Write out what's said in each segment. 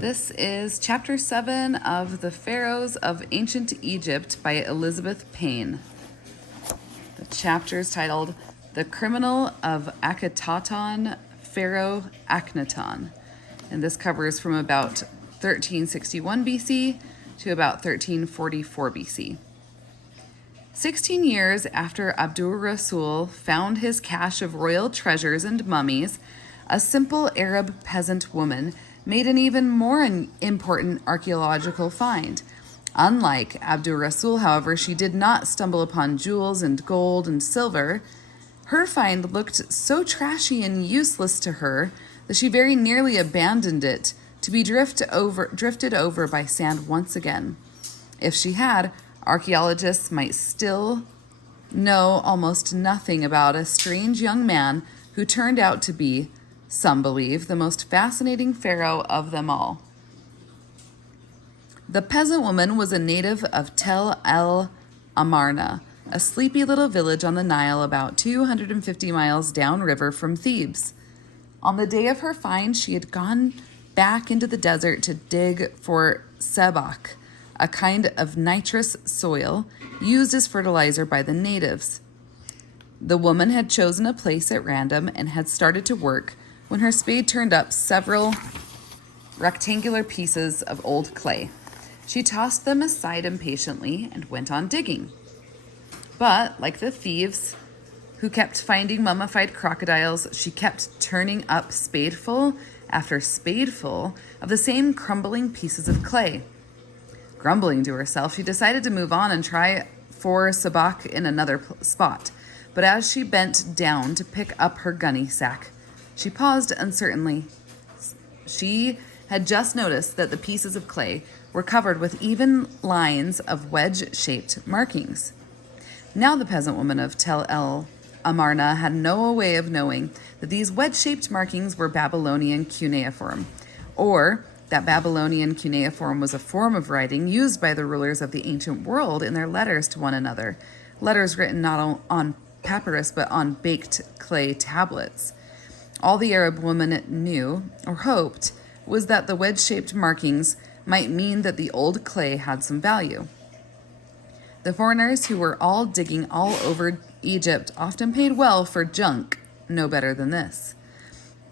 This is Chapter 7 of The Pharaohs of Ancient Egypt by Elizabeth Payne. The chapter is titled The Criminal of Akhenaton, Pharaoh Akhenaton. And this covers from about 1361 BC to about 1344 BC. 16 years after Abdur-Rasul found his cache of royal treasures and mummies, a simple Arab peasant woman made an even more important archaeological find. Unlike Abdur-Rasul, however, she did not stumble upon jewels and gold and silver. Her find looked so trashy and useless to her that she very nearly abandoned it to be drifted over by sand once again. If she had, archaeologists might still know almost nothing about a strange young man who turned out to be, some believe, the most fascinating pharaoh of them all. The peasant woman was a native of Tel El Amarna, a sleepy little village on the Nile about 250 miles downriver from Thebes. On the day of her find, she had gone back into the desert to dig for sebach, a kind of nitrous soil used as fertilizer by the natives. The woman had chosen a place at random and had started to work when her spade turned up several rectangular pieces of old clay. She tossed them aside impatiently and went on digging. But, like the thieves who kept finding mummified crocodiles, she kept turning up spadeful after spadeful of the same crumbling pieces of clay. Grumbling to herself, she decided to move on and try for sabak in another spot. But as she bent down to pick up her gunny sack, she paused uncertainly. She had just noticed that the pieces of clay were covered with even lines of wedge-shaped markings. Now the peasant woman of Tel El Amarna had no way of knowing that these wedge-shaped markings were Babylonian cuneiform, or that Babylonian cuneiform was a form of writing used by the rulers of the ancient world in their letters to one another, letters written not on papyrus but on baked clay tablets. All the Arab woman knew, or hoped, was that the wedge-shaped markings might mean that the old clay had some value. The foreigners who were all digging all over Egypt often paid well for junk no better than this.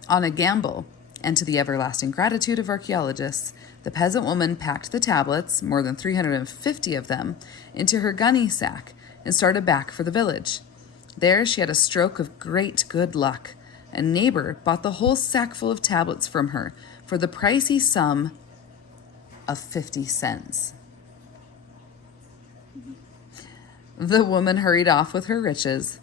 On a gamble, and to the everlasting gratitude of archaeologists, the peasant woman packed the tablets, more than 350 of them, into her gunny sack and started back for the village. There she had a stroke of great good luck. A neighbor bought the whole sackful of tablets from her for the pricey sum of 50 cents. The woman hurried off with her riches,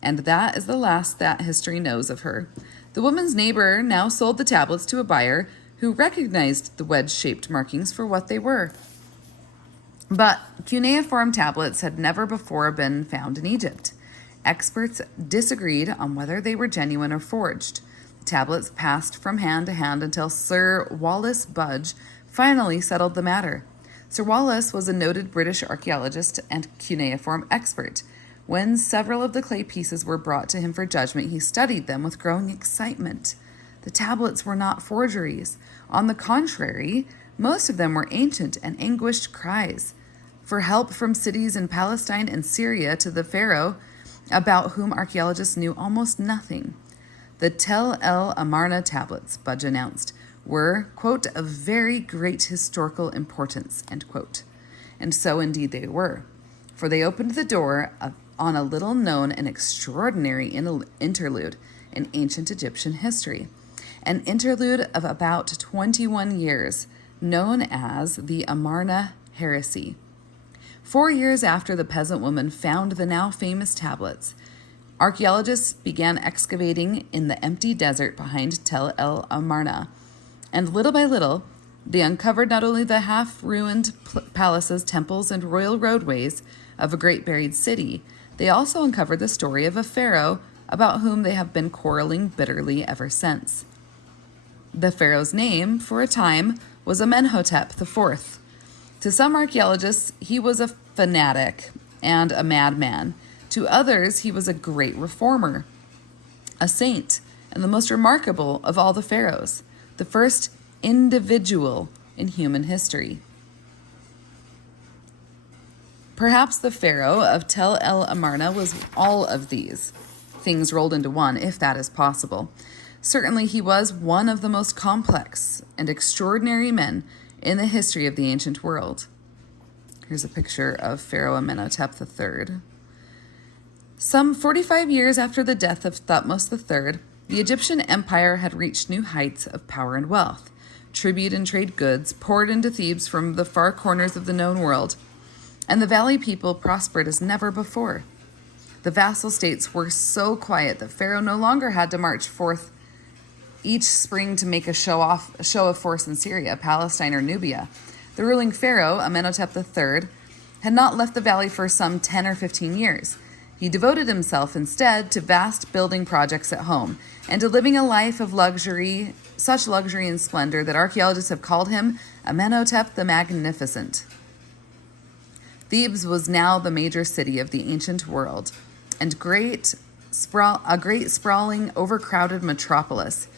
and that is the last that history knows of her. The woman's neighbor now sold the tablets to a buyer who recognized the wedge-shaped markings for what they were. But cuneiform tablets had never before been found in Egypt. Experts disagreed on whether they were genuine or forged. The tablets passed from hand to hand until Sir Wallace Budge finally settled the matter. Sir Wallace was a noted British archaeologist and cuneiform expert. When several of the clay pieces were brought to him for judgment, he studied them with growing excitement. The tablets were not forgeries. On the contrary, most of them were ancient and anguished cries for help from cities in Palestine and Syria to the pharaoh, about whom archaeologists knew almost nothing. The Tel El Amarna tablets, Budge announced, were, quote, of very great historical importance, end quote. And so indeed they were, for they opened the door on a little-known and extraordinary interlude in ancient Egyptian history, an interlude of about 21 years, known as the Amarna heresy. 4 years after the peasant woman found the now famous tablets, archaeologists began excavating in the empty desert behind Tel El Amarna, and little by little, they uncovered not only the half-ruined palaces, temples, and royal roadways of a great buried city, they also uncovered the story of a pharaoh about whom they have been quarreling bitterly ever since. The pharaoh's name, for a time, was Amenhotep IV. To some archaeologists, he was a fanatic and a madman. To others, he was a great reformer, a saint, and the most remarkable of all the pharaohs, the first individual in human history. Perhaps the pharaoh of Tel El Amarna was all of these things rolled into one, if that is possible. Certainly he was one of the most complex and extraordinary men in the history of the ancient world. Here's a picture of Pharaoh Amenhotep III. Some 45 years after the death of Thutmose III, the Egyptian empire had reached new heights of power and wealth. Tribute and trade goods poured into Thebes from the far corners of the known world, and the valley people prospered as never before. The vassal states were so quiet that Pharaoh no longer had to march forth each spring to make a show of force in Syria, Palestine, or Nubia. The ruling Pharaoh, Amenhotep III, had not left the valley for some 10 or 15 years. He devoted himself instead to vast building projects at home and to living a life of luxury, such luxury and splendor that archaeologists have called him Amenhotep the Magnificent. Thebes was now the major city of the ancient world, and a great sprawling, overcrowded metropolis.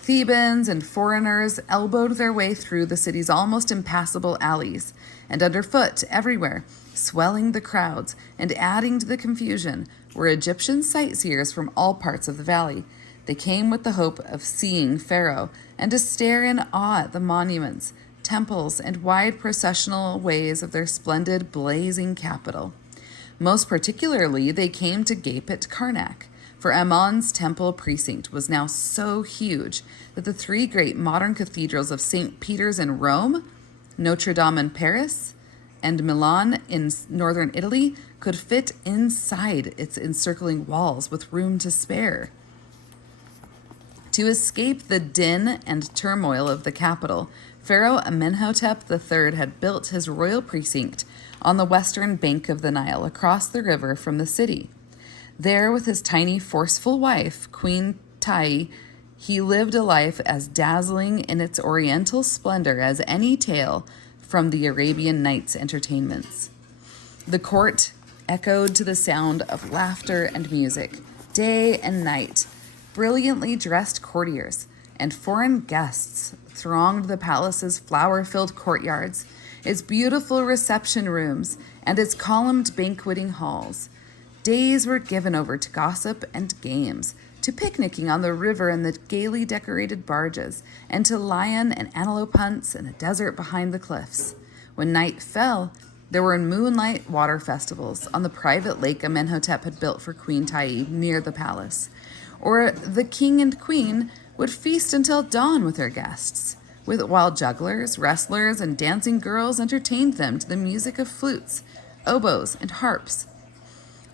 Thebans and foreigners elbowed their way through the city's almost impassable alleys, and underfoot everywhere, swelling the crowds and adding to the confusion, were Egyptian sightseers from all parts of the valley. They came with the hope of seeing Pharaoh and to stare in awe at the monuments, temples, and wide processional ways of their splendid, blazing capital. Most particularly, they came to gape at Karnak, for Amon's temple precinct was now so huge that the three great modern cathedrals of St. Peter's in Rome, Notre Dame in Paris, and Milan in northern Italy could fit inside its encircling walls with room to spare. To escape the din and turmoil of the capital, Pharaoh Amenhotep III had built his royal precinct on the western bank of the Nile, across the river from the city. There, with his tiny, forceful wife, Queen Tai, he lived a life as dazzling in its oriental splendor as any tale from the Arabian Nights entertainments. The court echoed to the sound of laughter and music, day and night. Brilliantly dressed courtiers and foreign guests thronged the palace's flower-filled courtyards, its beautiful reception rooms, and its columned banqueting halls. Days were given over to gossip and games, to picnicking on the river in the gaily decorated barges, and to lion and antelope hunts in the desert behind the cliffs. When night fell, there were moonlight water festivals on the private lake Amenhotep had built for Queen Tai near the palace. Or the king and queen would feast until dawn with their guests, while jugglers, wrestlers, and dancing girls entertained them to the music of flutes, oboes, and harps.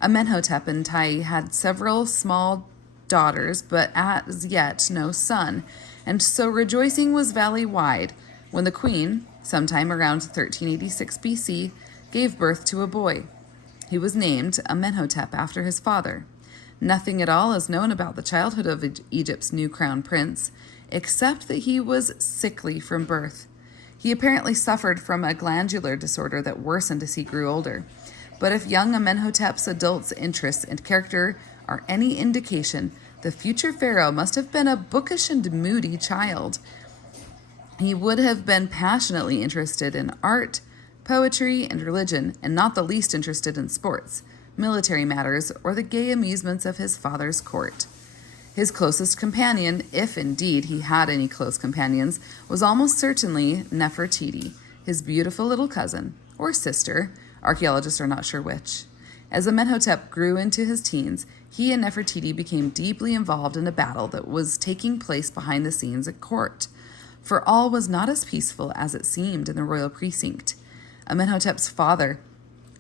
Amenhotep and Tai had several small daughters, but as yet no son, and so rejoicing was valley-wide when the queen, sometime around 1386 BC, gave birth to a boy. He was named Amenhotep after his father. Nothing at all is known about the childhood of Egypt's new crown prince, except that he was sickly from birth. He apparently suffered from a glandular disorder that worsened as he grew older. But if young Amenhotep's adult interests and character are any indication, the future pharaoh must have been a bookish and moody child. He would have been passionately interested in art, poetry, and religion, and not the least interested in sports, military matters, or the gay amusements of his father's court. His closest companion, if indeed he had any close companions, was almost certainly Nefertiti, his beautiful little cousin, or sister. Archaeologists are not sure which. As Amenhotep grew into his teens, he and Nefertiti became deeply involved in a battle that was taking place behind the scenes at court. For all was not as peaceful as it seemed in the royal precinct. Amenhotep's father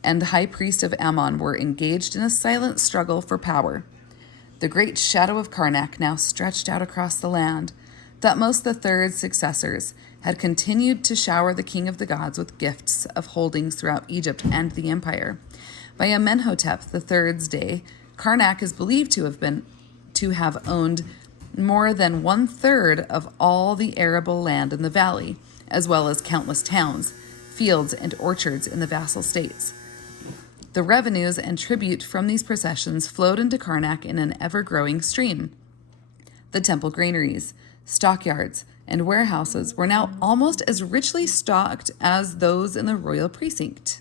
and high priest of Ammon were engaged in a silent struggle for power. The great shadow of Karnak now stretched out across the land. Thutmose III's successors had continued to shower the king of the gods with gifts of holdings throughout Egypt and the empire. By Amenhotep III's day, Karnak is believed to have owned more than 1/3 of all the arable land in the valley, as well as countless towns, fields, and orchards in the vassal states. The revenues and tribute from these possessions flowed into Karnak in an ever-growing stream. The temple granaries, stockyards, and warehouses were now almost as richly stocked as those in the royal precinct.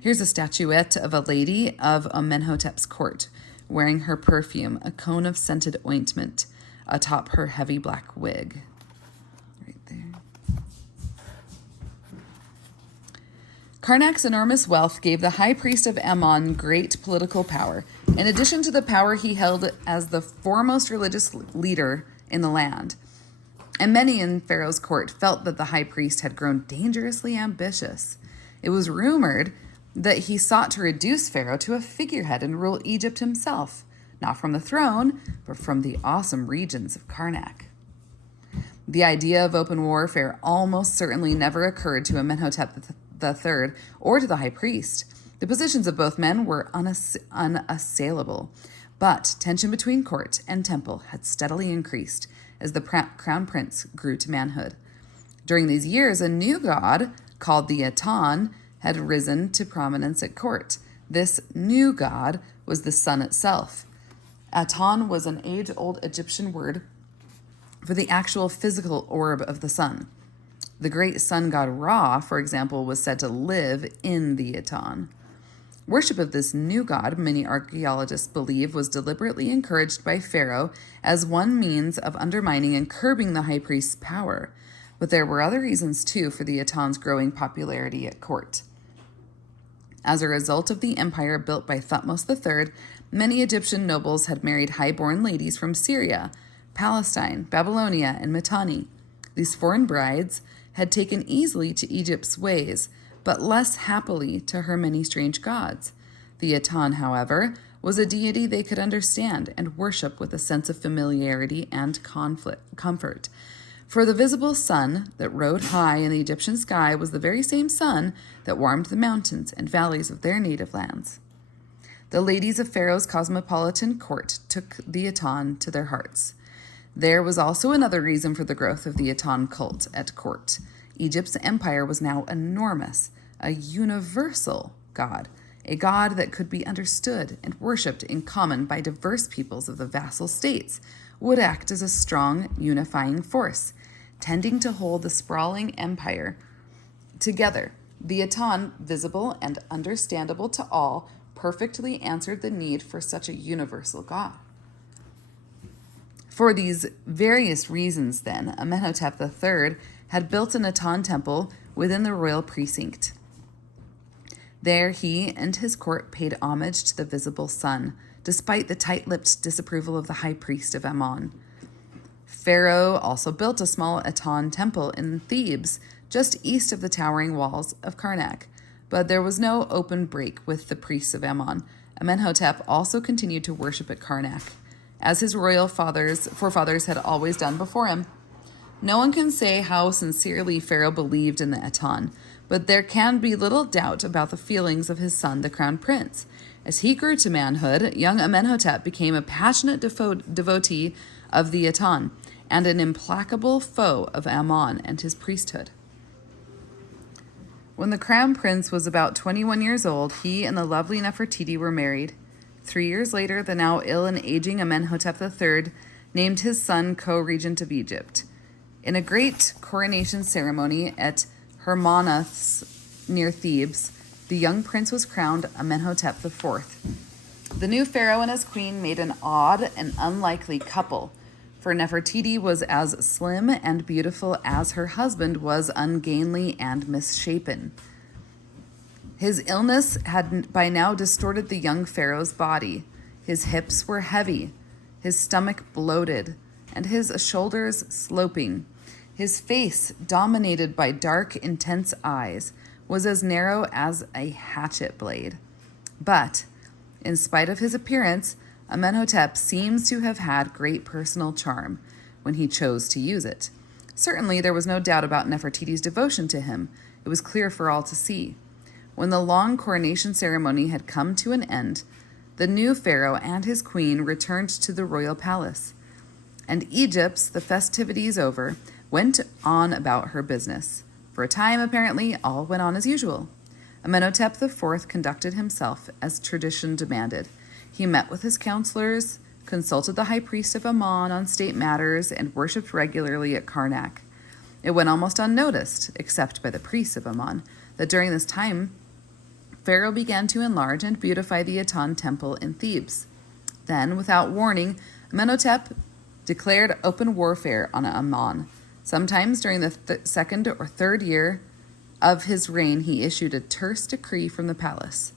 Here's a statuette of a lady of Amenhotep's court, wearing her perfume, a cone of scented ointment, atop her heavy black wig. Right there. Karnak's enormous wealth gave the high priest of Ammon great political power. In addition to the power he held as the foremost religious leader in the land, and many in Pharaoh's court felt that the high priest had grown dangerously ambitious. It was rumored that he sought to reduce Pharaoh to a figurehead and rule Egypt himself, not from the throne, but from the awesome regions of Karnak. The idea of open warfare almost certainly never occurred to Amenhotep III or to the high priest. The positions of both men were unassailable, but tension between court and temple had steadily increased as the crown prince grew to manhood. During these years, a new god called the Aton had risen to prominence at court. This new god was the sun itself. Aton was an age-old Egyptian word for the actual physical orb of the sun. The great sun god Ra, for example, was said to live in the Aton. Worship of this new god, many archaeologists believe, was deliberately encouraged by Pharaoh as one means of undermining and curbing the high priest's power. But there were other reasons, too, for the Aton's growing popularity at court. As a result of the empire built by Thutmose III, many Egyptian nobles had married high-born ladies from Syria, Palestine, Babylonia, and Mitanni. These foreign brides had taken easily to Egypt's ways, but less happily to her many strange gods. The Aton, however, was a deity they could understand and worship with a sense of familiarity and comfort. For the visible sun that rode high in the Egyptian sky was the very same sun that warmed the mountains and valleys of their native lands. The ladies of Pharaoh's cosmopolitan court took the Aton to their hearts. There was also another reason for the growth of the Aton cult at court. Egypt's empire was now enormous, a universal god, a god that could be understood and worshipped in common by diverse peoples of the vassal states, would act as a strong unifying force, tending to hold the sprawling empire together. The Aton, visible and understandable to all, perfectly answered the need for such a universal god. For these various reasons, then, Amenhotep III had built an Aton temple within the royal precinct. There he and his court paid homage to the visible sun, despite the tight-lipped disapproval of the high priest of Ammon. Pharaoh also built a small Aton temple in Thebes, just east of the towering walls of Karnak, but there was no open break with the priests of Ammon. Amenhotep also continued to worship at Karnak, as his royal forefathers had always done before him. No one can say how sincerely Pharaoh believed in the Aton, but there can be little doubt about the feelings of his son, the crown prince. As he grew to manhood, young Amenhotep became a passionate devotee of the Aton and an implacable foe of Ammon and his priesthood. When the crown prince was about 21 years old, he and the lovely Nefertiti were married. 3 years later, the now ill and aging Amenhotep III named his son co-regent of Egypt. In a great coronation ceremony at Hermonthis near Thebes, the young prince was crowned Amenhotep IV. The new pharaoh and his queen made an odd and unlikely couple, for Nefertiti was as slim and beautiful as her husband was ungainly and misshapen. His illness had by now distorted the young pharaoh's body. His hips were heavy, his stomach bloated, and his shoulders sloping. His face, dominated by dark, intense eyes, was as narrow as a hatchet blade. But, in spite of his appearance, Amenhotep seems to have had great personal charm when he chose to use it. Certainly, there was no doubt about Nefertiti's devotion to him. It was clear for all to see. When the long coronation ceremony had come to an end, the new pharaoh and his queen returned to the royal palace. And Egypt, the festivities over, went on about her business. For a time, apparently, all went on as usual. Amenhotep IV conducted himself as tradition demanded. He met with his counselors, consulted the high priest of Ammon on state matters, and worshipped regularly at Karnak. It went almost unnoticed, except by the priests of Ammon, that during this time Pharaoh began to enlarge and beautify the Aton temple in Thebes. Then, without warning, Amenhotep declared open warfare on Ammon. Sometimes during the second or third year of his reign, he issued a terse decree from the palace.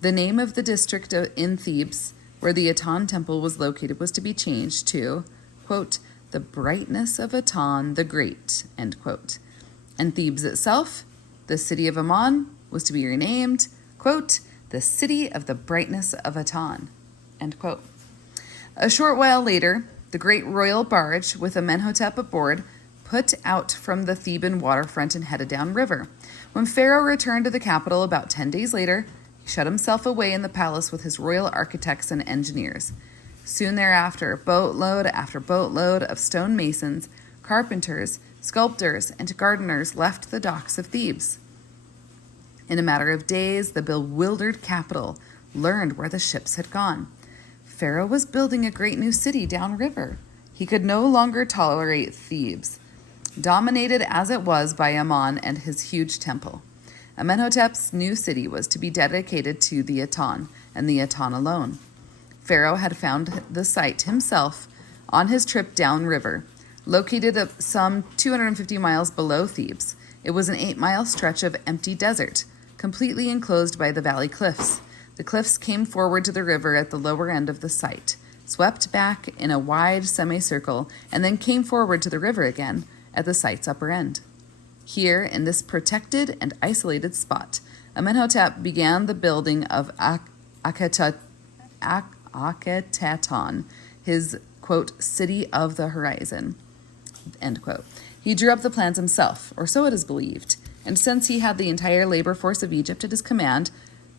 The name of the district in Thebes, where the Aton temple was located, was to be changed to, quote, the brightness of Aton the Great, end quote. And Thebes itself, the city of Ammon, was to be renamed, quote, the city of the brightness of Aton, end quote. A short while later, the great royal barge, with Amenhotep aboard, put out from the Theban waterfront and headed downriver. When Pharaoh returned to the capital about 10 days later, he shut himself away in the palace with his royal architects and engineers. Soon thereafter, boatload after boatload of stone masons, carpenters, sculptors, and gardeners left the docks of Thebes. In a matter of days, the bewildered capital learned where the ships had gone. Pharaoh was building a great new city downriver. He could no longer tolerate Thebes, dominated as it was by Ammon and his huge temple. Amenhotep's new city was to be dedicated to the Aton, and the Aton alone. Pharaoh had found the site himself on his trip downriver, located some 250 miles below Thebes. It was an 8-mile stretch of empty desert, completely enclosed by the valley cliffs. The cliffs came forward to the river at the lower end of the site, swept back in a wide semicircle, and then came forward to the river again at the site's upper end. Here, in this protected and isolated spot, Amenhotep began the building of Akhetaton, his, quote, city of the horizon, end quote. He drew up the plans himself, or so it is believed, and since he had the entire labor force of Egypt at his command,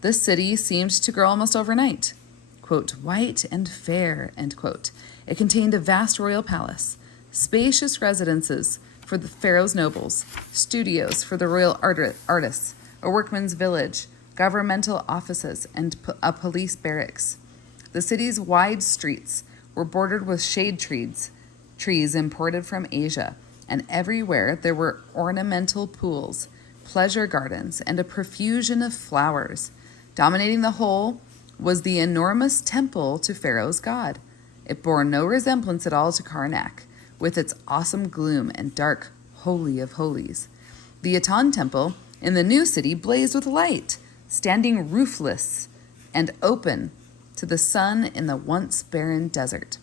this city seemed to grow almost overnight. Quote, white and fair, end quote. It contained a vast royal palace, spacious residences for the pharaoh's nobles, studios for the royal artists, a workman's village, governmental offices, and a police barracks. The city's wide streets were bordered with shade trees imported from Asia, and everywhere there were ornamental pools, pleasure gardens, and a profusion of flowers. Dominating the whole was the enormous temple to Pharaoh's god. It bore no resemblance at all to Karnak, with its awesome gloom and dark holy of holies. The Aton temple in the new city blazed with light, standing roofless and open to the sun in the once barren desert.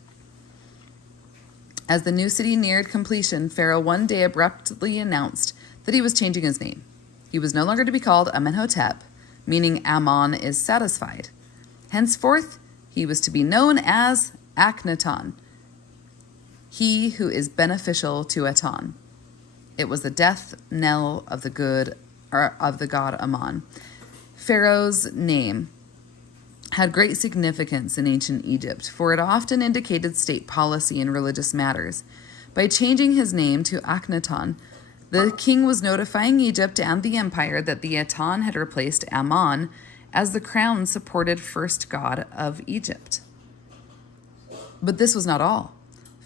As the new city neared completion, Pharaoh one day abruptly announced that he was changing his name. He was no longer to be called Amenhotep, meaning Ammon is satisfied. Henceforth, he was to be known as Akhenaton, he who is beneficial to Aton. It was the death knell of the god Ammon. Pharaoh's name had great significance in ancient Egypt, for it often indicated state policy and religious matters. By changing his name to Akhenaton, the king was notifying Egypt and the empire that the Aton had replaced Ammon as the crown-supported first god of Egypt. But this was not all.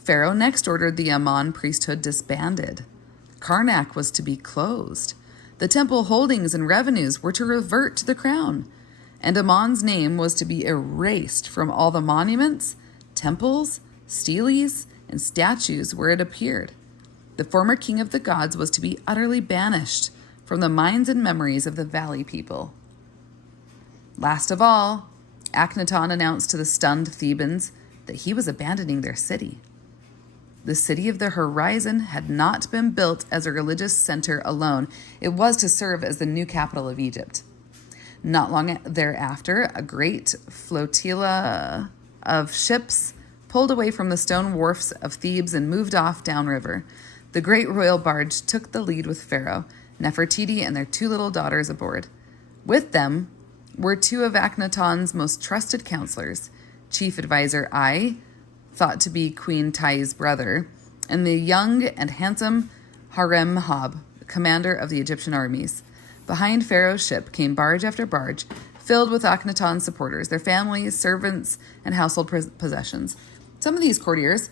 Pharaoh next ordered the Ammon priesthood disbanded. Karnak was to be closed. The temple holdings and revenues were to revert to the crown, and Ammon's name was to be erased from all the monuments, temples, steles, and statues where it appeared. The former king of the gods was to be utterly banished from the minds and memories of the valley people. Last of all, Akhenaton announced to the stunned Thebans that he was abandoning their city. The city of the horizon had not been built as a religious center alone. It was to serve as the new capital of Egypt. Not long thereafter, a great flotilla of ships pulled away from the stone wharfs of Thebes and moved off downriver. The great royal barge took the lead with Pharaoh, Nefertiti, and their 2 little daughters aboard. With them were 2 of Akhenaton's most trusted counselors, chief advisor Ai, thought to be Queen Tai's brother, and the young and handsome Harem-Hab, commander of the Egyptian armies. Behind Pharaoh's ship came barge after barge, filled with Akhenaton's supporters, their families, servants, and household possessions. Some of these courtiers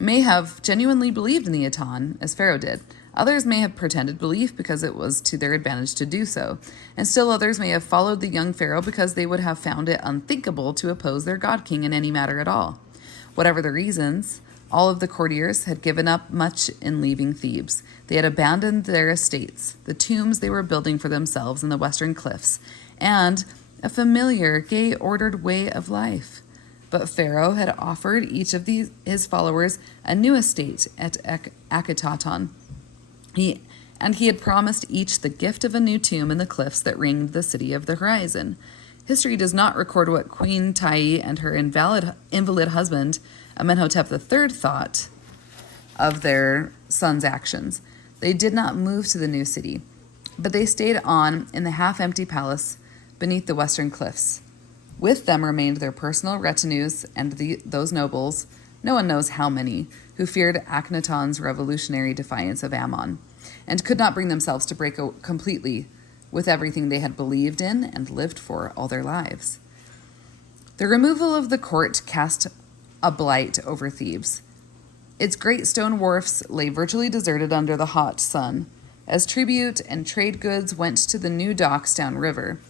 may have genuinely believed in the Aton, as Pharaoh did. Others may have pretended belief because it was to their advantage to do so. And still others may have followed the young Pharaoh because they would have found it unthinkable to oppose their god king in any matter at all. Whatever the reasons, all of the courtiers had given up much in leaving Thebes. They had abandoned their estates, the tombs they were building for themselves in the western cliffs, and a familiar, gay-ordered way of life. But Pharaoh had offered each of his followers a new estate at Akhenaton. He had promised each the gift of a new tomb in the cliffs that ringed the city of the horizon. History does not record what Queen Tai and her invalid husband, Amenhotep III, thought of their son's actions. They did not move to the new city, but they stayed on in the half-empty palace beneath the western cliffs. With them remained their personal retinues and those nobles, no one knows how many, who feared Akhenaton's revolutionary defiance of Ammon, and could not bring themselves to break completely with everything they had believed in and lived for all their lives. The removal of the court cast a blight over Thebes. Its great stone wharfs lay virtually deserted under the hot sun, as tribute and trade goods went to the new docks downriver.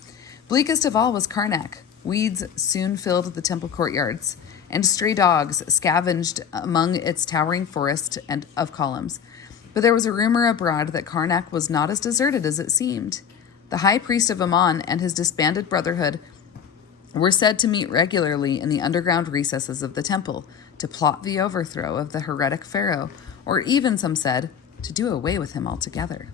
Bleakest of all was Karnak. Weeds soon filled the temple courtyards, and stray dogs scavenged among its towering forest and of columns. But there was a rumor abroad that Karnak was not as deserted as it seemed. The high priest of Ammon and his disbanded brotherhood were said to meet regularly in the underground recesses of the temple to plot the overthrow of the heretic pharaoh, or even, some said, to do away with him altogether.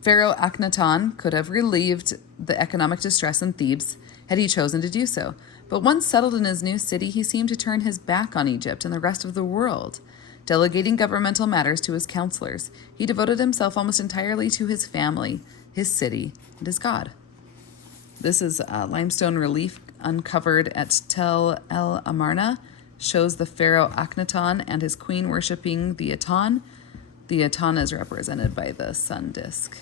Pharaoh Akhenaton could have relieved the economic distress in Thebes had he chosen to do so, but once settled in his new city, he seemed to turn his back on Egypt and the rest of the world. Delegating governmental matters to his counselors, he devoted himself almost entirely to his family, his city, and his god. This is a limestone relief uncovered at Tel El Amarna, shows the pharaoh Akhenaton and his queen worshiping the Aton. The Aton is represented by the sun disk.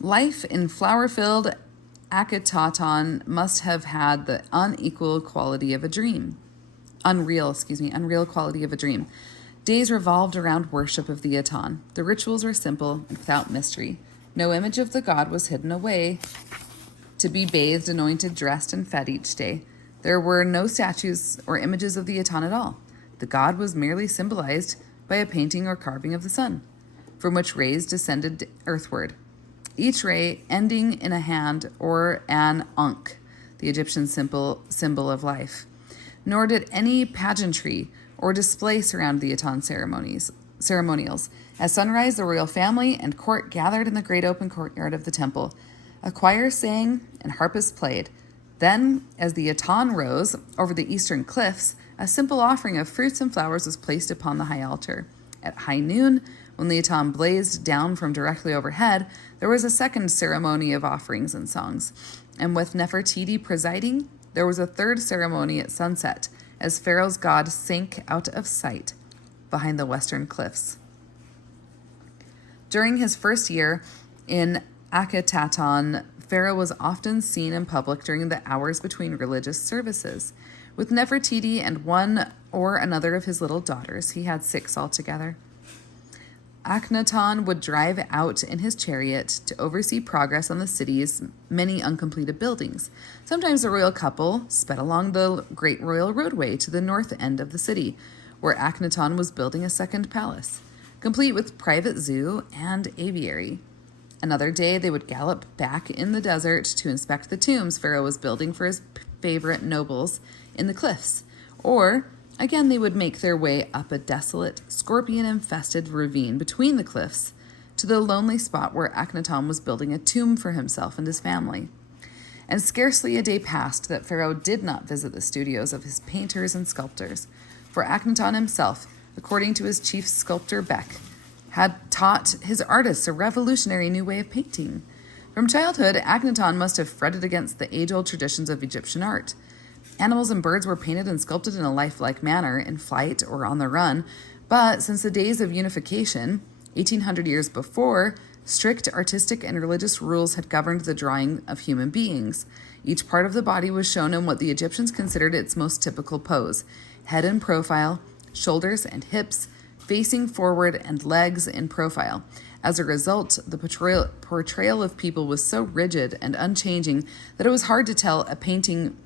Life in flower-filled Akhenaton must have had the unreal quality of a dream. Days revolved around worship of the Aton. The rituals were simple and without mystery. No image of the god was hidden away to be bathed, anointed, dressed, and fed each day. There were no statues or images of the Aton at all. The god was merely symbolized by a painting or carving of the sun, from which rays descended earthward, each ray ending in a hand or an ankh, the Egyptian symbol of life. Nor did any pageantry or display surround the Aton ceremonials. At sunrise, the royal family and court gathered in the great open courtyard of the temple. A choir sang and harpists played. Then, as the Aton rose over the eastern cliffs, a simple offering of fruits and flowers was placed upon the high altar. At high noon, when the Aton blazed down from directly overhead, there was a second ceremony of offerings and songs. And with Nefertiti presiding, there was a third ceremony at sunset, as Pharaoh's god sank out of sight behind the western cliffs. During his first year in Akhenaton, Pharaoh was often seen in public during the hours between religious services. With Nefertiti and one or another of his little daughters, he had 6 altogether. Akhenaton would drive out in his chariot to oversee progress on the city's many uncompleted buildings. Sometimes the royal couple sped along the great royal roadway to the north end of the city, where Akhenaton was building a second palace, complete with private zoo and aviary. Another day, they would gallop back in the desert to inspect the tombs Pharaoh was building for his favorite nobles in the cliffs, or again, they would make their way up a desolate, scorpion-infested ravine between the cliffs to the lonely spot where Akhenaton was building a tomb for himself and his family. And scarcely a day passed that Pharaoh did not visit the studios of his painters and sculptors, for Akhenaton himself, according to his chief sculptor Beck, had taught his artists a revolutionary new way of painting. From childhood, Akhenaton must have fretted against the age-old traditions of Egyptian art. Animals and birds were painted and sculpted in a lifelike manner, in flight or on the run, but since the days of unification, 1800 years before, Strict artistic and religious rules had governed the drawing of human beings. Each part of the body was shown in what the Egyptians considered its most typical pose: head in profile, shoulders and hips facing forward, and legs in profile. As a result, the portrayal of people was so rigid and unchanging that it was hard to tell a painting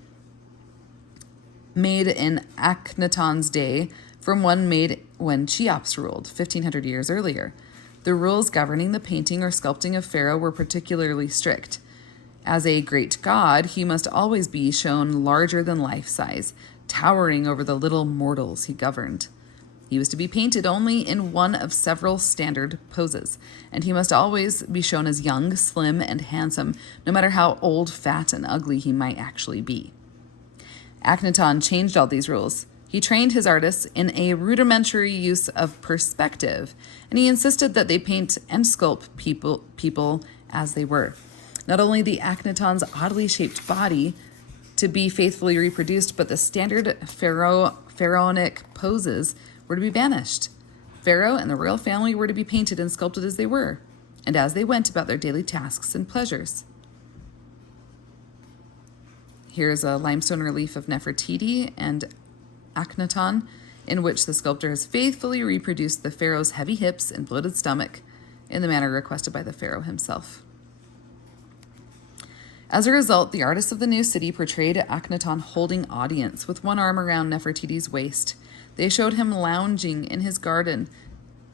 made in Akhenaton's day from one made when Cheops ruled 1,500 years earlier. The rules governing the painting or sculpting of Pharaoh were particularly strict. As a great god, he must always be shown larger than life size, towering over the little mortals he governed. He was to be painted only in one of several standard poses, and he must always be shown as young, slim, and handsome, no matter how old, fat, and ugly he might actually be. Akhenaton changed all these rules. He trained his artists in a rudimentary use of perspective, and he insisted that they paint and sculpt people as they were. Not only the Akhenaton's oddly shaped body to be faithfully reproduced, but the standard pharaonic poses were to be banished. Pharaoh and the royal family were to be painted and sculpted as they were, and as they went about their daily tasks and pleasures. Here's a limestone relief of Nefertiti and Akhenaton, in which the sculptor has faithfully reproduced the pharaoh's heavy hips and bloated stomach in the manner requested by the pharaoh himself. As a result, the artists of the new city portrayed Akhenaton holding audience with one arm around Nefertiti's waist. They showed him lounging in his garden,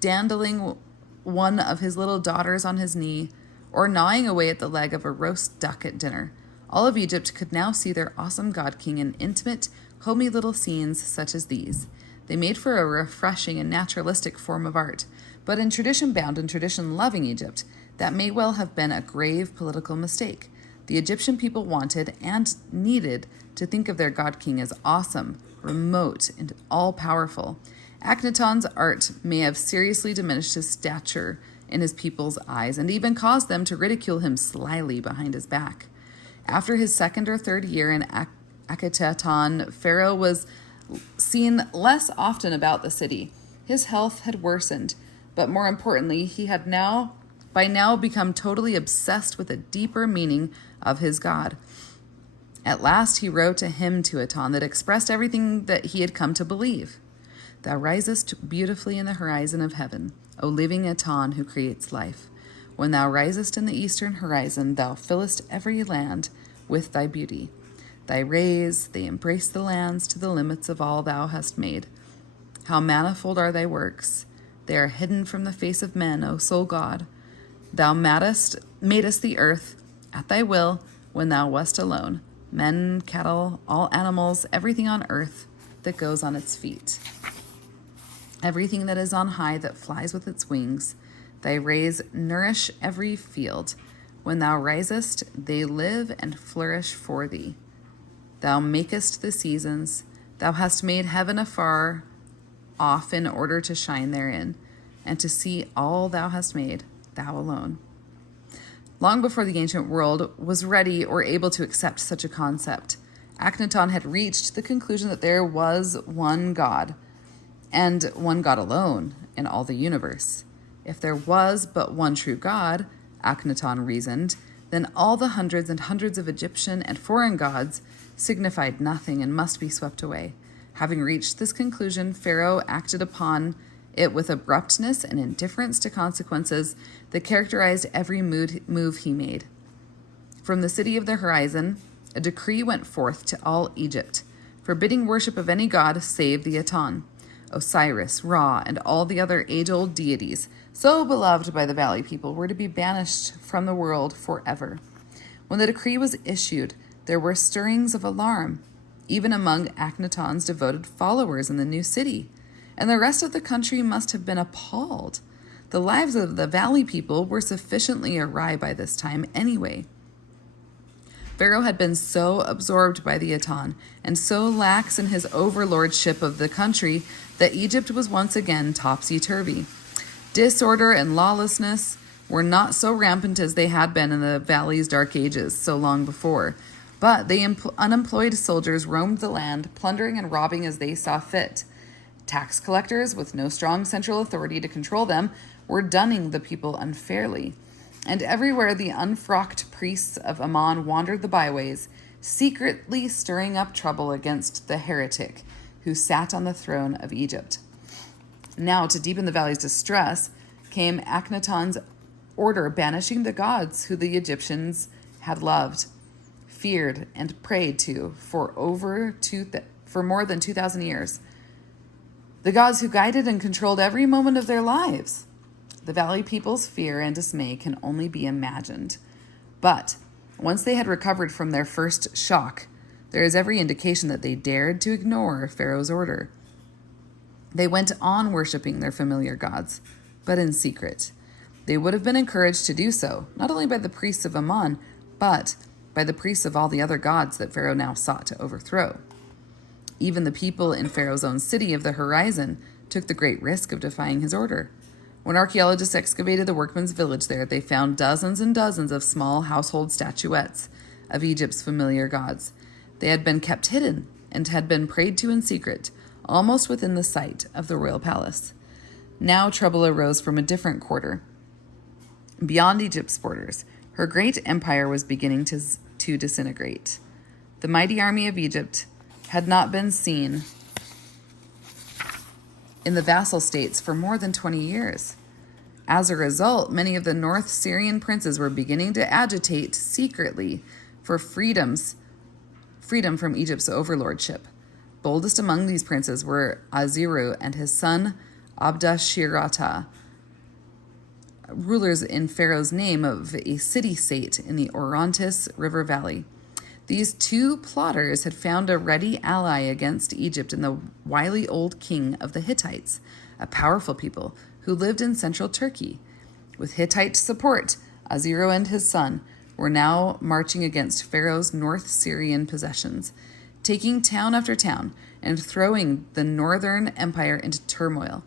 dandling one of his little daughters on his knee, or gnawing away at the leg of a roast duck at dinner. All of Egypt could now see their awesome god king in intimate, homey little scenes such as these. They made for a refreshing and naturalistic form of art, but in tradition-bound and tradition-loving Egypt, that may well have been a grave political mistake. The Egyptian people wanted and needed to think of their god king as awesome, remote, and all-powerful. Akhenaton's art may have seriously diminished his stature in his people's eyes and even caused them to ridicule him slyly behind his back. After his second or third year in Akhenaton, Pharaoh was seen less often about the city. His health had worsened, but more importantly, he had by now become totally obsessed with the deeper meaning of his god. At last he wrote a hymn to Aton that expressed everything that he had come to believe. Thou risest beautifully in the horizon of heaven, O living Aton who creates life. When thou risest in the eastern horizon, thou fillest every land with thy beauty. Thy rays, they embrace the lands to the limits of all thou hast made. How manifold are thy works! They are hidden from the face of men, O sole God. Thou madest the earth at thy will when thou wast alone. Men, cattle, all animals, everything on earth that goes on its feet. Everything that is on high that flies with its wings. Thy rays nourish every field. When thou risest, they live and flourish for thee. Thou makest the seasons. Thou hast made heaven afar off in order to shine therein, and to see all thou hast made, thou alone. Long before the ancient world was ready or able to accept such a concept, Akhenaton had reached the conclusion that there was one God, and one God alone in all the universe. If there was but one true God, Akhenaton reasoned, then all the hundreds and hundreds of Egyptian and foreign gods signified nothing and must be swept away. Having reached this conclusion, Pharaoh acted upon it with abruptness and indifference to consequences that characterized every move he made. From the city of the horizon, a decree went forth to all Egypt, forbidding worship of any god save the Aton, Osiris, Ra, and all the other age-old deities, so beloved by the valley people, were to be banished from the world forever. When the decree was issued, there were stirrings of alarm, even among Akhenaton's devoted followers in the new city, and the rest of the country must have been appalled. The lives of the valley people were sufficiently awry by this time anyway. Pharaoh had been so absorbed by the Aton and so lax in his overlordship of the country that Egypt was once again topsy-turvy. Disorder and lawlessness were not so rampant as they had been in the valley's dark ages so long before, but the unemployed soldiers roamed the land, plundering and robbing as they saw fit. Tax collectors, with no strong central authority to control them, were dunning the people unfairly. And everywhere the unfrocked priests of Ammon wandered the byways, secretly stirring up trouble against the heretic who sat on the throne of Egypt. Now, to deepen the valley's distress, came Akhenaton's order banishing the gods who the Egyptians had loved, feared, and prayed to for more than 2,000 years. The gods who guided and controlled every moment of their lives. The valley people's fear and dismay can only be imagined. But once they had recovered from their first shock, there is every indication that they dared to ignore Pharaoh's order. They went on worshiping their familiar gods, but in secret. They would have been encouraged to do so, not only by the priests of Ammon, but by the priests of all the other gods that Pharaoh now sought to overthrow. Even the people in Pharaoh's own city of the horizon took the great risk of defying his order. When archaeologists excavated the workmen's village there, they found dozens and dozens of small household statuettes of Egypt's familiar gods. They had been kept hidden and had been prayed to in secret, almost within the sight of the royal palace. Now trouble arose from a different quarter. Beyond Egypt's borders, her great empire was beginning to disintegrate. The mighty army of Egypt had not been seen in the vassal states for more than 20 years. As a result, many of the North Syrian princes were beginning to agitate secretly for freedom from Egypt's overlordship. Boldest among these princes were Aziru and his son Abdashirata, rulers in Pharaoh's name of a city-state in the Orontes River Valley. These two plotters had found a ready ally against Egypt in the wily old king of the Hittites, a powerful people who lived in central Turkey. With Hittite support, Aziru and his son were now marching against Pharaoh's North Syrian possessions, taking town after town and throwing the northern empire into turmoil.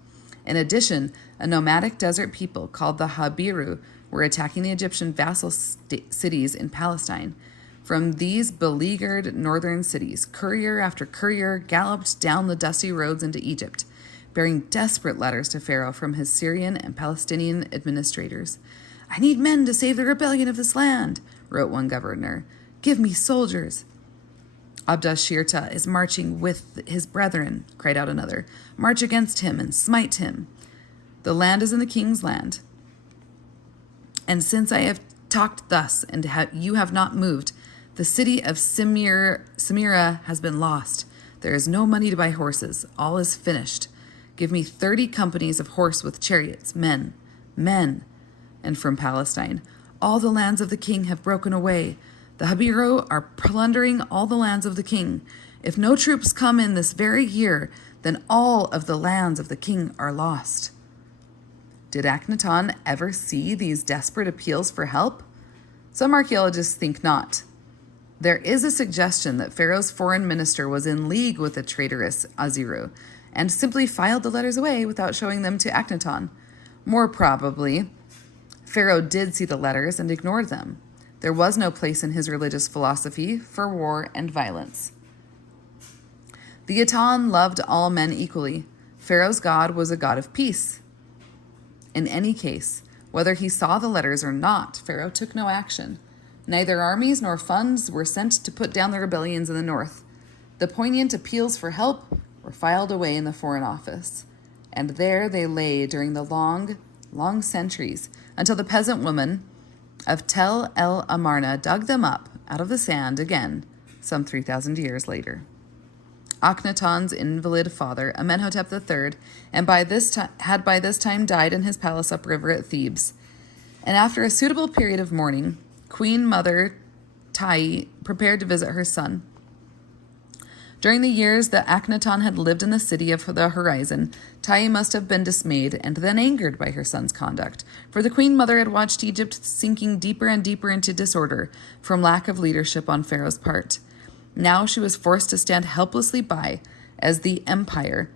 In addition, a nomadic desert people called the Habiru were attacking the Egyptian vassal cities in Palestine. From these beleaguered northern cities, courier after courier galloped down the dusty roads into Egypt, bearing desperate letters to Pharaoh from his Syrian and Palestinian administrators. "I need men to save the rebellion of this land," wrote one governor. "Give me soldiers." "Abdashirta is marching with his brethren," cried out another. "March against him and smite him. The land is in the king's land. And since I have talked thus and you have not moved, the city of Samira has been lost. There is no money to buy horses. All is finished. Give me 30 companies of horse with chariots, men. And from Palestine, all the lands of the king have broken away. The Habiru are plundering all the lands of the king. If no troops come in this very year, then all of the lands of the king are lost." Did Akhenaton ever see these desperate appeals for help? Some archaeologists think not. There is a suggestion that Pharaoh's foreign minister was in league with the traitorous Aziru and simply filed the letters away without showing them to Akhenaton. More probably, Pharaoh did see the letters and ignored them. There was no place in his religious philosophy for war and violence. The Aton loved all men equally. Pharaoh's god was a god of peace. In any case, whether he saw the letters or not, Pharaoh took no action. Neither armies nor funds were sent to put down the rebellions in the north. The poignant appeals for help were filed away in the Foreign Office, and there they lay during the long centuries until the peasant woman of Tel El Amarna dug them up out of the sand again some 3,000 years later. Akhenaton's invalid father, Amenhotep III, had by this time died in his palace upriver at Thebes. And after a suitable period of mourning, Queen Mother Tai prepared to visit her son. During the years that Akhenaton had lived in the city of the horizon, Tai must have been dismayed and then angered by her son's conduct, for the Queen Mother had watched Egypt sinking deeper and deeper into disorder from lack of leadership on Pharaoh's part. Now she was forced to stand helplessly by as the empire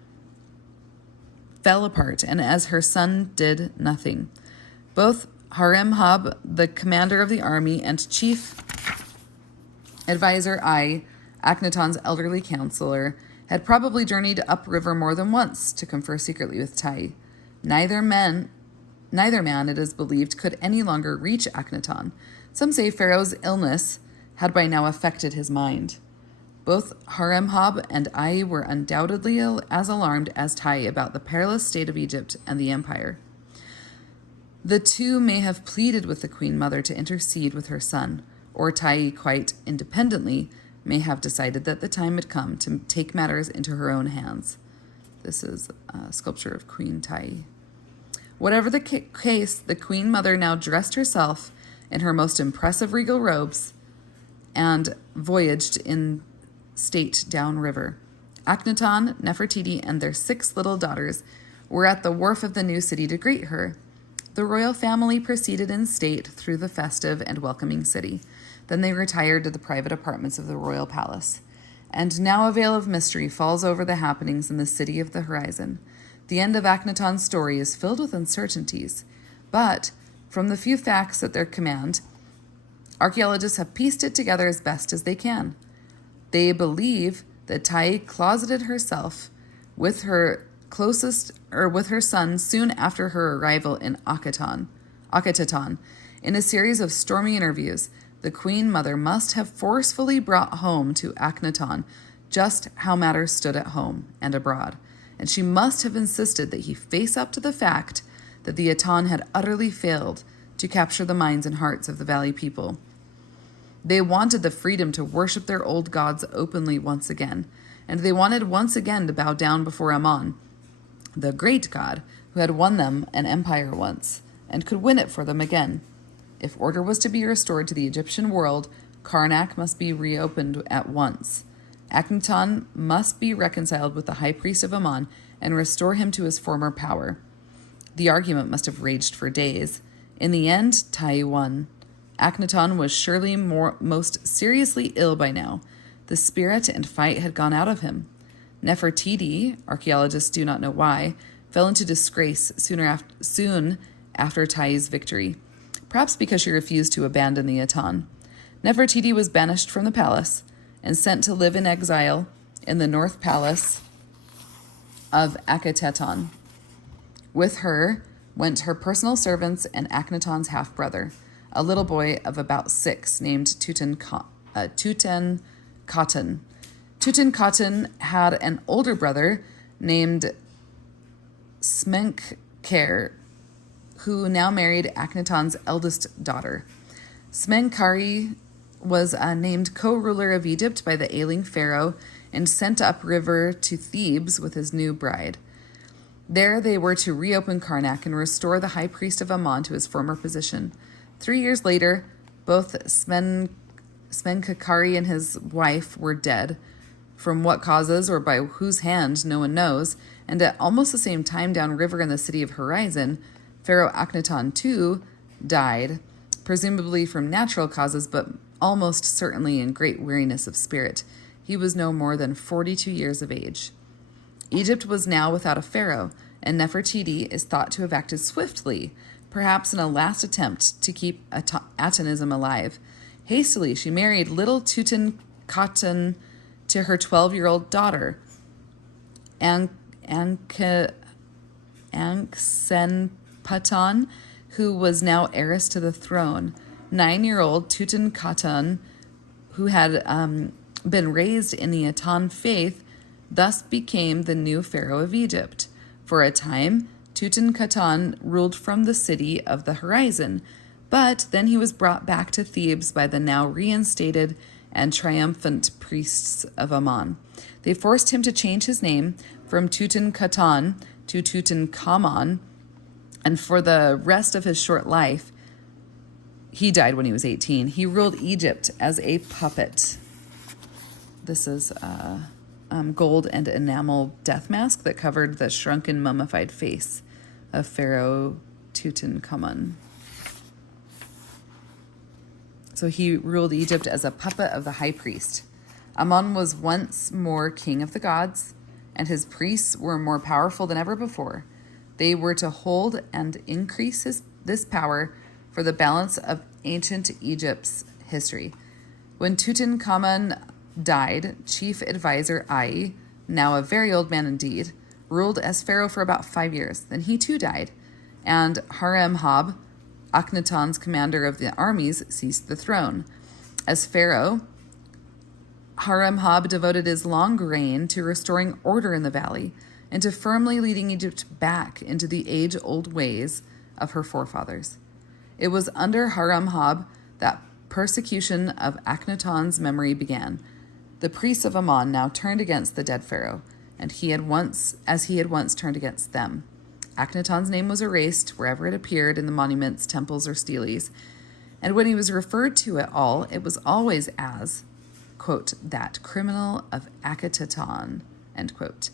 fell apart and as her son did nothing. Both Haremhab, the commander of the army, and chief advisor Akhenaton's elderly counselor, had probably journeyed upriver more than once to confer secretly with Tai. Neither men Neither man, it is believed, could any longer reach Akhenaton. Some say Pharaoh's illness had by now affected his mind. Both Haremhab and Ai were undoubtedly as alarmed as Tai about the perilous state of Egypt and the empire. The two may have pleaded with the Queen Mother to intercede with her son, or Tai, quite independently, may have decided that the time had come to take matters into her own hands. This is a sculpture of Queen Tai. Whatever the case, the Queen Mother now dressed herself in her most impressive regal robes and voyaged in state downriver. Akhenaton, Nefertiti, and their 6 little daughters were at the wharf of the new city to greet her. The royal family proceeded in state through the festive and welcoming city. Then they retired to the private apartments of the royal palace. And now a veil of mystery falls over the happenings in the city of the horizon. The end of Akhenaton's story is filled with uncertainties, but from the few facts at their command, archaeologists have pieced it together as best as they can. They believe that Tai closeted herself with her son soon after her arrival in Akhenaton. In a series of stormy interviews, the Queen Mother must have forcefully brought home to Akhenaton just how matters stood at home and abroad, and she must have insisted that he face up to the fact that the Aton had utterly failed to capture the minds and hearts of the valley people. They wanted the freedom to worship their old gods openly once again, and they wanted once again to bow down before Amon, the great god who had won them an empire once and could win it for them again. If order was to be restored to the Egyptian world, Karnak must be reopened at once. Akhenaton must be reconciled with the high priest of Amon and restore him to his former power. The argument must have raged for days. In the end, Tai won. Akhenaton was surely most seriously ill by now. The spirit and fight had gone out of him. Nefertiti, archaeologists do not know why, fell into disgrace soon after Tai's victory, perhaps because she refused to abandon the Aton. Nefertiti was banished from the palace and sent to live in exile in the north palace of Akhenaton. With her went her personal servants and Akhenaton's half-brother, a little boy of about 6 named Tutankhaten. Tutankhaten had an older brother named Smenkhkare, who now married Akhenaton's eldest daughter. Smenkhkare was named co-ruler of Egypt by the ailing pharaoh and sent upriver to Thebes with his new bride. There they were to reopen Karnak and restore the high priest of Amon to his former position. 3 years later, both Smenkhkare and his wife were dead. From what causes or by whose hand, no one knows. And at almost the same time downriver in the city of Horizon, Pharaoh Akhenaton too died, presumably from natural causes, but almost certainly in great weariness of spirit. He was no more than 42 years of age. Egypt was now without a pharaoh, and Nefertiti is thought to have acted swiftly, perhaps in a last attempt to keep Atonism alive. Hastily, she married little Tutankhaten to her 12-year-old daughter, Anksenpatan, who was now heiress to the throne. 9-year-old Tutankhaten, who had been raised in the Aton faith, thus became the new pharaoh of Egypt. For a time, Tutankhaten ruled from the city of the horizon, but then he was brought back to Thebes by the now reinstated and triumphant priests of Amon. They forced him to change his name from Tutankhaten to Tutankhamun, and for the rest of his short life, he died when he was 18. He ruled Egypt as a puppet. This is gold and enamel death mask that covered the shrunken, mummified face of Pharaoh Tutankhamun. So he ruled Egypt as a puppet of the high priest. Amon was once more king of the gods, and his priests were more powerful than ever before. They were to hold and increase this power for the balance of ancient Egypt's history. When Tutankhamun died, chief advisor Ai, now a very old man indeed, ruled as pharaoh for about 5 years. Then he too died, and Haremhab, Akhenaton's commander of the armies, seized the throne. As pharaoh, Haremhab devoted his long reign to restoring order in the valley and to firmly leading Egypt back into the age-old ways of her forefathers. It was under Haremhab that persecution of Akhenaton's memory began. The priests of Ammon now turned against the dead pharaoh, and he had once turned against them. Akhenaton's name was erased wherever it appeared in the monuments, temples, or steles, and when he was referred to at all, it was always as, quote, that criminal of Akhenaton, end quote.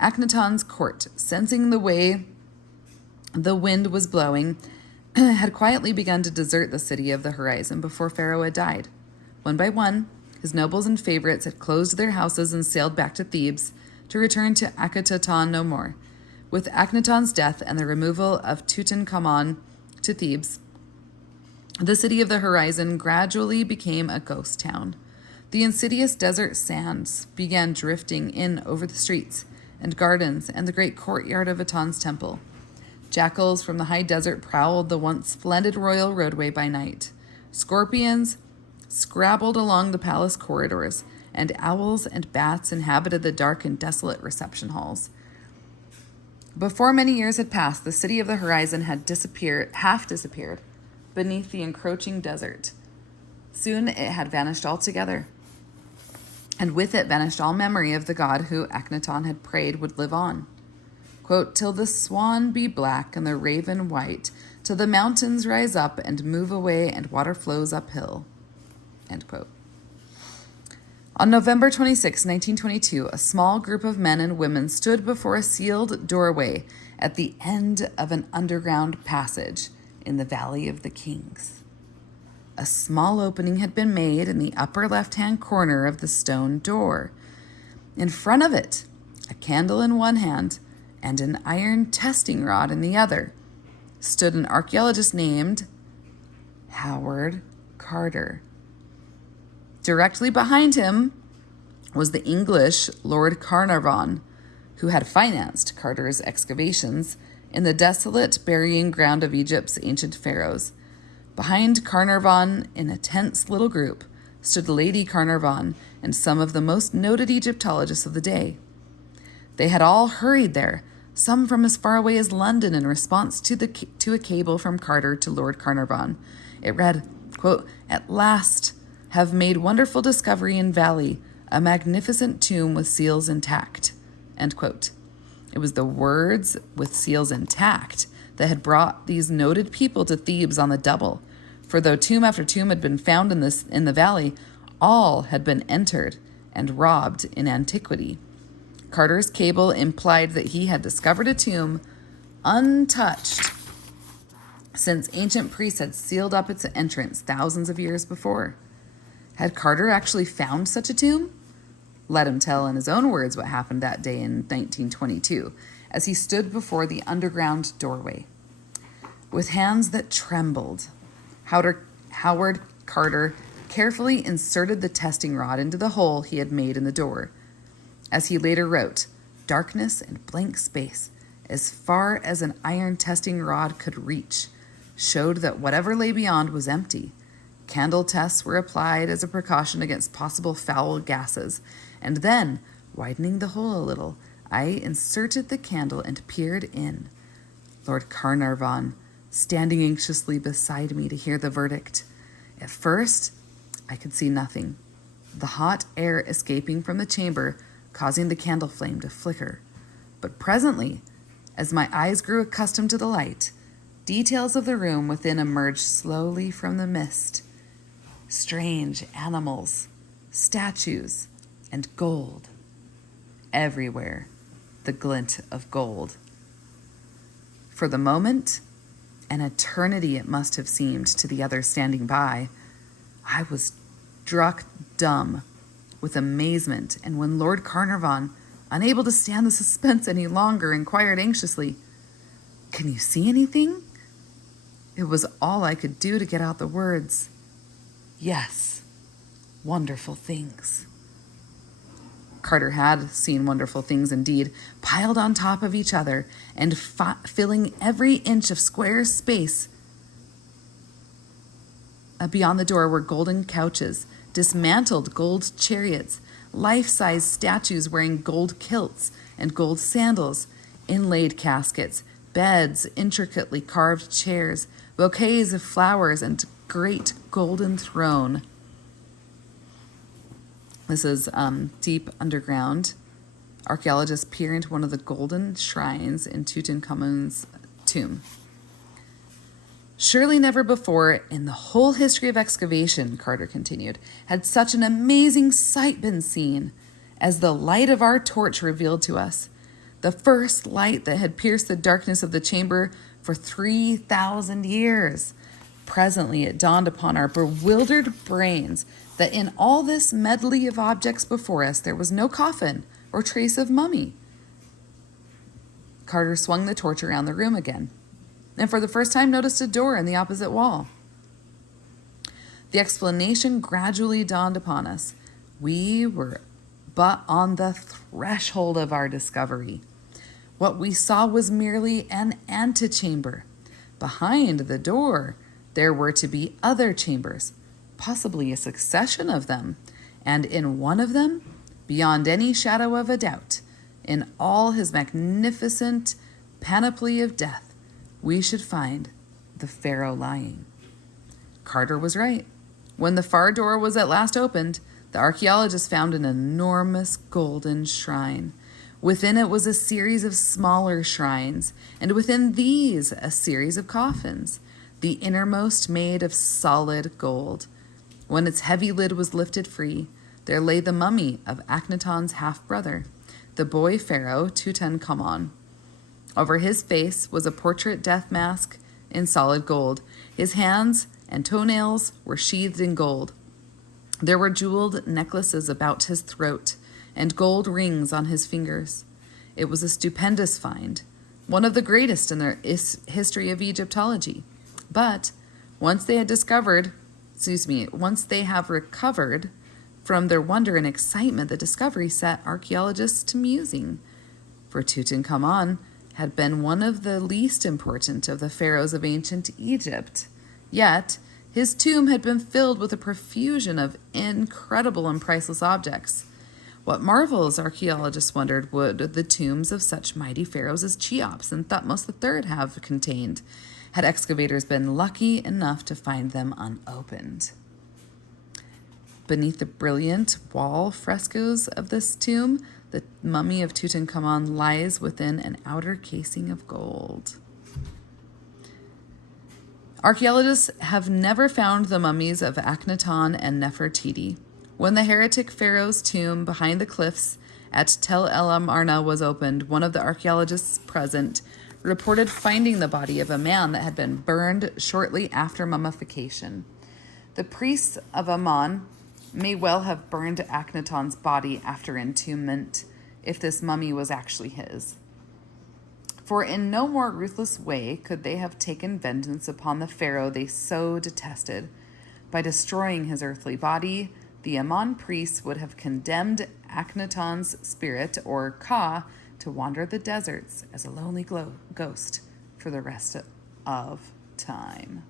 Akhenaton's court, sensing the way the wind was blowing, had quietly begun to desert the city of the horizon before Pharaoh had died. One by one, his nobles and favorites had closed their houses and sailed back to Thebes to return to Akhenaton no more. With Akhenaton's death and the removal of Tutankhamun to Thebes, the city of the horizon gradually became a ghost town. The insidious desert sands began drifting in over the streets and gardens and the great courtyard of Aton's temple. Jackals from the high desert prowled the once splendid royal roadway by night. Scorpions scrabbled along the palace corridors, and owls and bats inhabited the dark and desolate reception halls. Before many years had passed, the city of the horizon had half disappeared beneath the encroaching desert. Soon it had vanished altogether, and with it vanished all memory of the god who Akhenaton had prayed would live on. Quote, till the swan be black and the raven white, till the mountains rise up and move away and water flows uphill, end quote. On November 26, 1922, a small group of men and women stood before a sealed doorway at the end of an underground passage in the Valley of the Kings. A small opening had been made in the upper left-hand corner of the stone door. In front of it, a candle in one hand and an iron testing rod in the other, stood an archaeologist named Howard Carter. Directly behind him was the English Lord Carnarvon, who had financed Carter's excavations in the desolate burying ground of Egypt's ancient pharaohs. Behind Carnarvon, in a tense little group, stood Lady Carnarvon and some of the most noted Egyptologists of the day. They had all hurried there, some from as far away as London, in response to a cable from Carter to Lord Carnarvon. It read, quote, at last have made wonderful discovery in valley, a magnificent tomb with seals intact, end quote. It was the words with seals intact that had brought these noted people to Thebes on the double. For though tomb after tomb had been found in the valley, all had been entered and robbed in antiquity. Carter's cable implied that he had discovered a tomb untouched since ancient priests had sealed up its entrance thousands of years before. Had Carter actually found such a tomb? Let him tell in his own words what happened that day in 1922 as he stood before the underground doorway. With hands that trembled, Howard Carter carefully inserted the testing rod into the hole he had made in the door. As he later wrote, darkness and blank space, as far as an iron testing rod could reach, showed that whatever lay beyond was empty. Candle tests were applied as a precaution against possible foul gases, and then, widening the hole a little, I inserted the candle and peered in. Lord Carnarvon, standing anxiously beside me to hear the verdict. At first, I could see nothing, the hot air escaping from the chamber causing the candle flame to flicker. But presently, as my eyes grew accustomed to the light, details of the room within emerged slowly from the mist. Strange animals, statues, and gold. Everywhere, the glint of gold. For the moment, an eternity it must have seemed to the others standing by, I was struck dumb with amazement, and when Lord Carnarvon, unable to stand the suspense any longer, inquired anxiously, "Can you see anything?" It was all I could do to get out the words, "Yes, wonderful things." Carter had seen wonderful things indeed, piled on top of each other and filling every inch of square space. Beyond the door were golden couches, dismantled gold chariots, life-size statues wearing gold kilts and gold sandals, inlaid caskets, beds, intricately carved chairs, bouquets of flowers, and great golden throne. This is deep underground. Archaeologists peer into one of the golden shrines in Tutankhamun's tomb. Surely never before in the whole history of excavation, Carter continued, had such an amazing sight been seen as the light of our torch revealed to us. The first light that had pierced the darkness of the chamber for 3,000 years. Presently it dawned upon our bewildered brains that in all this medley of objects before us there was no coffin or trace of mummy. Carter swung the torch around the room again, and for the first time noticed a door in the opposite wall. The explanation gradually dawned upon us. We were but on the threshold of our discovery. What we saw was merely an antechamber. Behind the door, there were to be other chambers, possibly a succession of them, and in one of them, beyond any shadow of a doubt, in all his magnificent panoply of death, we should find the Pharaoh lying. Carter was right. When the far door was at last opened, the archaeologists found an enormous golden shrine. Within it was a series of smaller shrines, and within these a series of coffins, the innermost made of solid gold. When its heavy lid was lifted free, there lay the mummy of Akhenaton's half-brother, the boy pharaoh Tutankhamun. Over his face was a portrait death mask in solid gold. His hands and toenails were sheathed in gold. There were jeweled necklaces about his throat and gold rings on his fingers. It was a stupendous find, one of the greatest in the history of Egyptology. But once they have recovered from their wonder and excitement, the discovery set archaeologists to musing. For Tutankhamun had been one of the least important of the pharaohs of ancient Egypt. Yet his tomb had been filled with a profusion of incredible and priceless objects. What marvels, archaeologists wondered, would the tombs of such mighty pharaohs as Cheops and Thutmose III have contained, had excavators been lucky enough to find them unopened. Beneath the brilliant wall frescoes of this tomb, the mummy of Tutankhamun lies within an outer casing of gold. Archaeologists have never found the mummies of Akhenaton and Nefertiti. When the heretic pharaoh's tomb behind the cliffs at Tel El Amarna was opened, one of the archaeologists present reported finding the body of a man that had been burned shortly after mummification. The priests of Ammon may well have burned Akhenaton's body after entombment, if this mummy was actually his. For in no more ruthless way could they have taken vengeance upon the pharaoh they so detested. By destroying his earthly body, the Ammon priests would have condemned Akhenaton's spirit, or Ka, to wander the deserts as a lonely ghost for the rest of time.